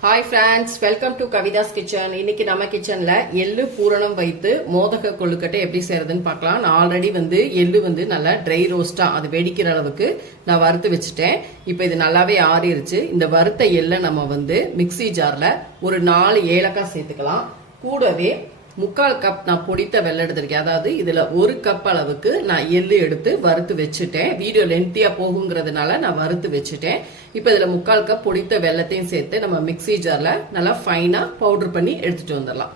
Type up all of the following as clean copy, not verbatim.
Hi friends, welcome to Kavita's Kitchen. இன்னைக்கு நம்ம கிச்சன்ல எள்ளு பூரணம் வைத்து மோதக கொழுக்கட்டை எப்படி செய்யறதுன்னு பார்க்கலாம். நான் ஆல்ரெடி எள்ளு நல்லா ட்ரை ரோஸ்டா அது வெடிக்கிற அளவுக்கு நான் வறுத்து வச்சுட்டேன். இப்போ இது நல்லாவே ஆறிடுச்சு. இந்த வறுத்த எள்ளை நம்ம மிக்ஸி ஜார்ல ஒரு 4 ஏலக்காய் சேர்த்துக்கலாம். கூடவே 3/4 கப் நான் பொடித்த வெள்ளம் எடுத்திருக்கேன். அதாவது இதுல 1 கப் அளவுக்கு நான் எள்ளு எடுத்து வறுத்து வச்சுட்டேன். வீடியோ லென்த்தியா போகுங்கிறதுனால நான் வறுத்து வச்சுட்டேன். இப்போ இதுல 3/4 கப் பொடித்த வெள்ளத்தையும் சேர்த்து நம்ம மிக்ஸி ஜார்ல நல்லா ஃபைனா பவுடர் பண்ணி எடுத்துட்டு வந்துடலாம்.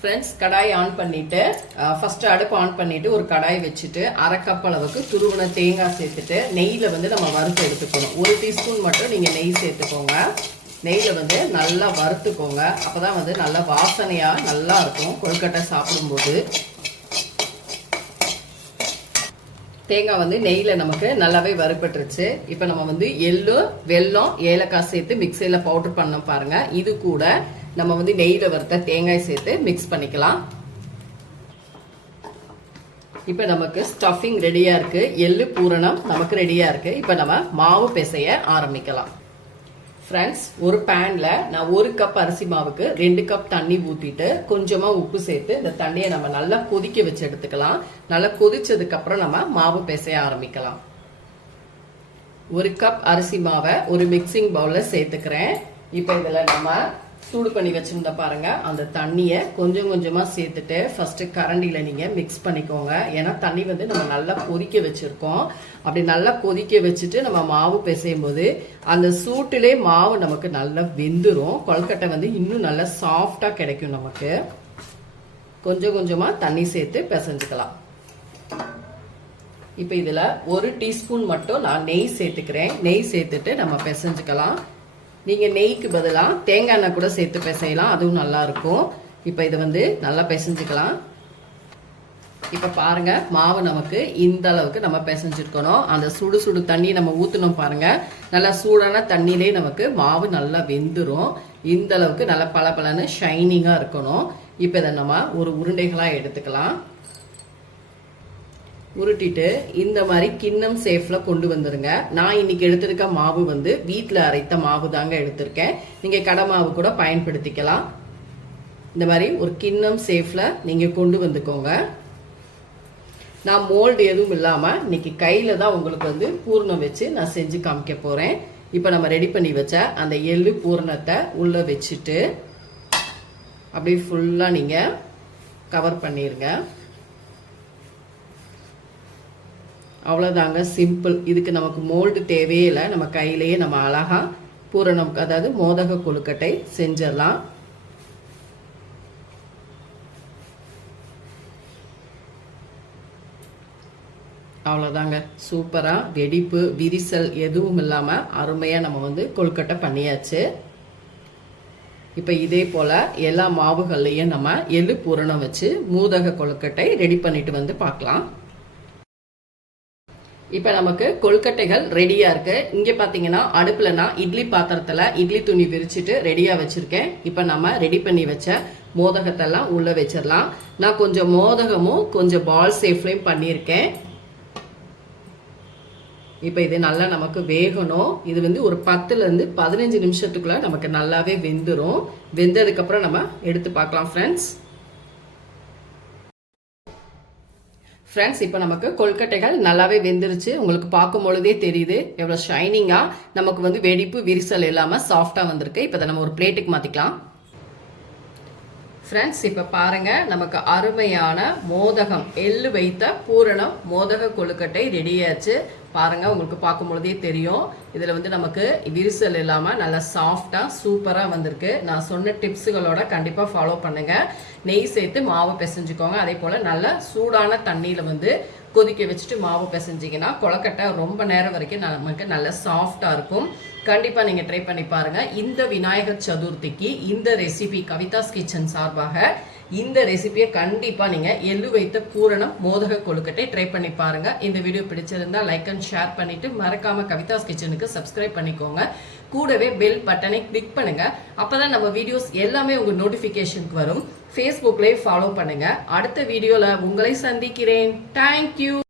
ஃப்ரெண்ட்ஸ், கடாய் ஆன் பண்ணிட்டு ஃபர்ஸ்ட் அடுப்பு ஆன் பண்ணிட்டு ஒரு கடாய் வச்சுட்டு 1/2 கப் அளவுக்கு துருவன தேங்காய் சேர்த்துட்டு நெய்ல நம்ம வறுத்து எடுத்துக்கணும். 1 டீஸ்பூன் மட்டும் நீங்க நெய் சேர்த்துக்கோங்க. நெய்ல நல்லா வறுத்துக்கோங்க. அப்பதான் நல்லா வாசனையா நல்லா இருக்கும் கொழுக்கட்டை சாப்பிடும்போது. தேங்காய் நெய்ல நமக்கு நல்லாவே வறுபட்டுருச்சு. இப்ப நம்ம எள்ளு வெல்லம் ஏலக்காய் சேர்த்து மிக்சியில பவுடர் பண்ண பாருங்க. இது கூட நம்ம நெய்ல வறுத்த தேங்காய் சேர்த்து மிக்ஸ் பண்ணிக்கலாம். இப்ப நமக்கு ஸ்டஃபிங் ரெடியா இருக்கு. எள்ளு பூரணம் நமக்கு ரெடியா இருக்கு. இப்ப நம்ம மாவு பிசைய ஆரம்பிக்கலாம். ஃப்ரெண்ட்ஸ், ஒரு பேன்ல நான் 1 கப் அரிசி மாவுக்கு 2 கப் தண்ணி ஊத்திட்டு கொஞ்சமா உப்பு சேர்த்து இந்த தண்ணியை நம்ம நல்லா கொதிக்க வச்சு எடுத்துக்கலாம். நல்லா கொதிச்சதுக்கு அப்புறம் நம்ம மாவு பிசைய ஆரம்பிக்கலாம். 1 கப் அரிசி மாவை ஒரு மிக்சிங் பவுல்ல சேர்த்துக்கிறேன். இப்ப இதுல நம்ம சூடு பண்ணி வச்சிருந்த பாருங்க, அந்த தண்ணிய கொஞ்சம் கொஞ்சமா சேர்த்துட்டு ஃபர்ஸ்ட் கரண்டில நீங்க மிக்ஸ் பண்ணிக்கோங்க. ஏன்னா தண்ணி நம்ம நல்லா கொதிக்க வச்சிருக்கோம். அப்படி நல்லா கொதிக்க வச்சுட்டு நம்ம மாவு பிசையும் போது அந்த சூட்டிலே மாவு நமக்கு நல்லா வெந்துரும். கொழுக்கட்டை இன்னும் நல்லா சாஃப்டா கிடைக்கும். நமக்கு கொஞ்சம் கொஞ்சமா தண்ணி சேர்த்து பிசைஞ்சுக்கலாம். இப்ப இதுல 1 டீஸ்பூன் மட்டும் நான் நெய் சேர்த்துக்கிறேன். நெய் சேர்த்துட்டு நம்ம பிசைஞ்சுக்கலாம். நீங்க நெய்க்கு பதிலா தேங்காய் எண்ணெய் கூட சேர்த்து பிசையலாம், அதுவும் நல்லா இருக்கும். இப்ப இதை நல்லா பிசைஞ்சுக்கலாம். இப்ப பாருங்க, மாவு நமக்கு இந்த அளவுக்கு நம்ம பிசைஞ்சிருக்கணும். அந்த சுடு சுடு தண்ணி நம்ம ஊத்தணும் பாருங்க. நல்லா சூடான தண்ணியிலே நமக்கு மாவு நல்லா வெந்துரும். இந்த அளவுக்கு நல்லா பளபளன்னு ஷைனிங்கா இருக்கணும். இப்ப இதை நம்ம ஒரு உருண்டைகளா எடுத்துக்கலாம். உருட்டிட்டு இந்த மாதிரி கிண்ணம் சேஃப்ல கொண்டு வந்துருங்க. நான் இன்னைக்கு எடுத்திருக்க மாவு வீட்டுல அரைத்த மாவு தாங்க எடுத்திருக்கேன். நீங்க கடை மாவு கூட பயன்படுத்திக்கலாம். இந்த மாதிரி ஒரு கிண்ணம் சேஃப்ல நீங்க கொண்டு வந்துக்கோங்க. நான் மோல்டு எதுவும் இல்லாம இன்னைக்கு கையில தான் உங்களுக்கு பூரணம் வச்சு நான் செஞ்சு காமிக்க போறேன். இப்ப நம்ம ரெடி பண்ணி வச்ச அந்த எள்ளு பூரணத்தை உள்ள வச்சுட்டு அப்படியே ஃபுல்லா நீங்க கவர் பண்ணிருங்க. அவ்வளவுதாங்க, சிம்பிள். இதுக்கு நமக்கு மோல்டு தேவையே இல்லை. நம்ம கையிலேயே நம்ம அழகா பூரணம், அதாவது மோதக கொழுக்கட்டை செஞ்சிடலாம். அவ்வளவுதாங்க, சூப்பரா வெடிப்பு விரிசல் எதுவும் இல்லாம அருமையா நம்ம கொழுக்கட்டை பண்ணியாச்சு. இப்ப இதே போல எல்லா மாவுகள்லயும் நம்ம எள்ளு பூரணம் வச்சு மோதக கொழுக்கட்டை ரெடி பண்ணிட்டு பார்க்கலாம். இப்ப நமக்கு கொழுக்கட்டைகள் ரெடியா இருக்கு. இங்க பாத்தீங்கன்னா அடுப்புல நான் இட்லி பாத்திரத்துல இட்லி துணி விரிச்சிட்டு ரெடியா வச்சிருக்கேன். இப்ப நம்ம ரெடி பண்ணி வச்ச மோதகத்தெல்லாம் உள்ள வச்சிடலாம். நான் கொஞ்சம் மோதகமும் கொஞ்சம் பால் சேஃப்லயும் பண்ணியிருக்கேன். இப்ப இது நல்லா நமக்கு வேகணும். இது ஒரு 10ல இருந்து 15 நிமிஷத்துக்குள்ள நமக்கு நல்லாவே வெந்துரும். வெந்ததுக்கு அப்புறம் நம்ம எடுத்து பார்க்கலாம் ஃப்ரெண்ட்ஸ். ஃப்ரெண்ட்ஸ், இப்போ நமக்கு கொழுக்கட்டைகள் நல்லாவே வெந்துருச்சு. உங்களுக்கு பார்க்கும் பொழுதே தெரியுது எவ்வளோ ஷைனிங்காக நமக்கு வெடிப்பு விரிசல் இல்லாமல் சாஃப்டாக வந்திருக்கு. இப்போ நம்ம ஒரு பிளேட்டுக்கு மாற்றிக்கலாம். ஃப்ரெண்ட்ஸ், இப்போ பாருங்க, நமக்கு அருமையான மோதகம் எள்ளு வைத்த பூரணம் மோதக கொழுக்கட்டை ரெடியாச்சு. பாருங்க, உங்களுக்கு பார்க்கும் பொழுதே தெரியும். இதில் நமக்கு விரிசல் இல்லாமல் நல்லா சாஃப்டா சூப்பரா வந்திருக்கு. நான் சொன்ன டிப்ஸுகளோட கண்டிப்பா ஃபாலோ பண்ணுங்க. நெய் சேர்த்து மாவு பிசைஞ்சுக்கோங்க. அதே போல நல்லா சூடான தண்ணியில கொதிக்க வச்சுட்டு மாவு பிசைஞ்சிங்கன்னா கொழுக்கட்டை ரொம்ப நேரம் வரைக்கும் நமக்கு நல்லா சாஃப்டா இருக்கும். கண்டிப்பா நீங்க ட்ரை பண்ணி பாருங்க. இந்த விநாயகர் சதுர்த்திக்கு இந்த ரெசிபி கவிதாஸ் கிச்சன் சார்பாக இந்த ரெசிபியை கண்டிப்பா நீங்க எள்ளு வைத்த பூரணம் மோதக கொழுக்கட்டை ட்ரை பண்ணி பாருங்க. இந்த வீடியோ பிடிச்சிருந்தா லைக் அண்ட் ஷேர் பண்ணிட்டு மறக்காம கவிதாஸ் கிச்சனுக்கு சப்ஸ்கிரைப் பண்ணிக்கோங்க. கூடவே பெல் பட்டனை கிளிக் பண்ணுங்க. அப்பதான் நம்ம வீடியோஸ் எல்லாமே உங்க நோட்டிபிகேஷனுக்கு வரும். ஃபேஸ்புக்லயே ஃபாலோ பண்ணுங்க. அடுத்த வீடியோல உங்களை சந்திக்கிறேன். தேங்க்யூ.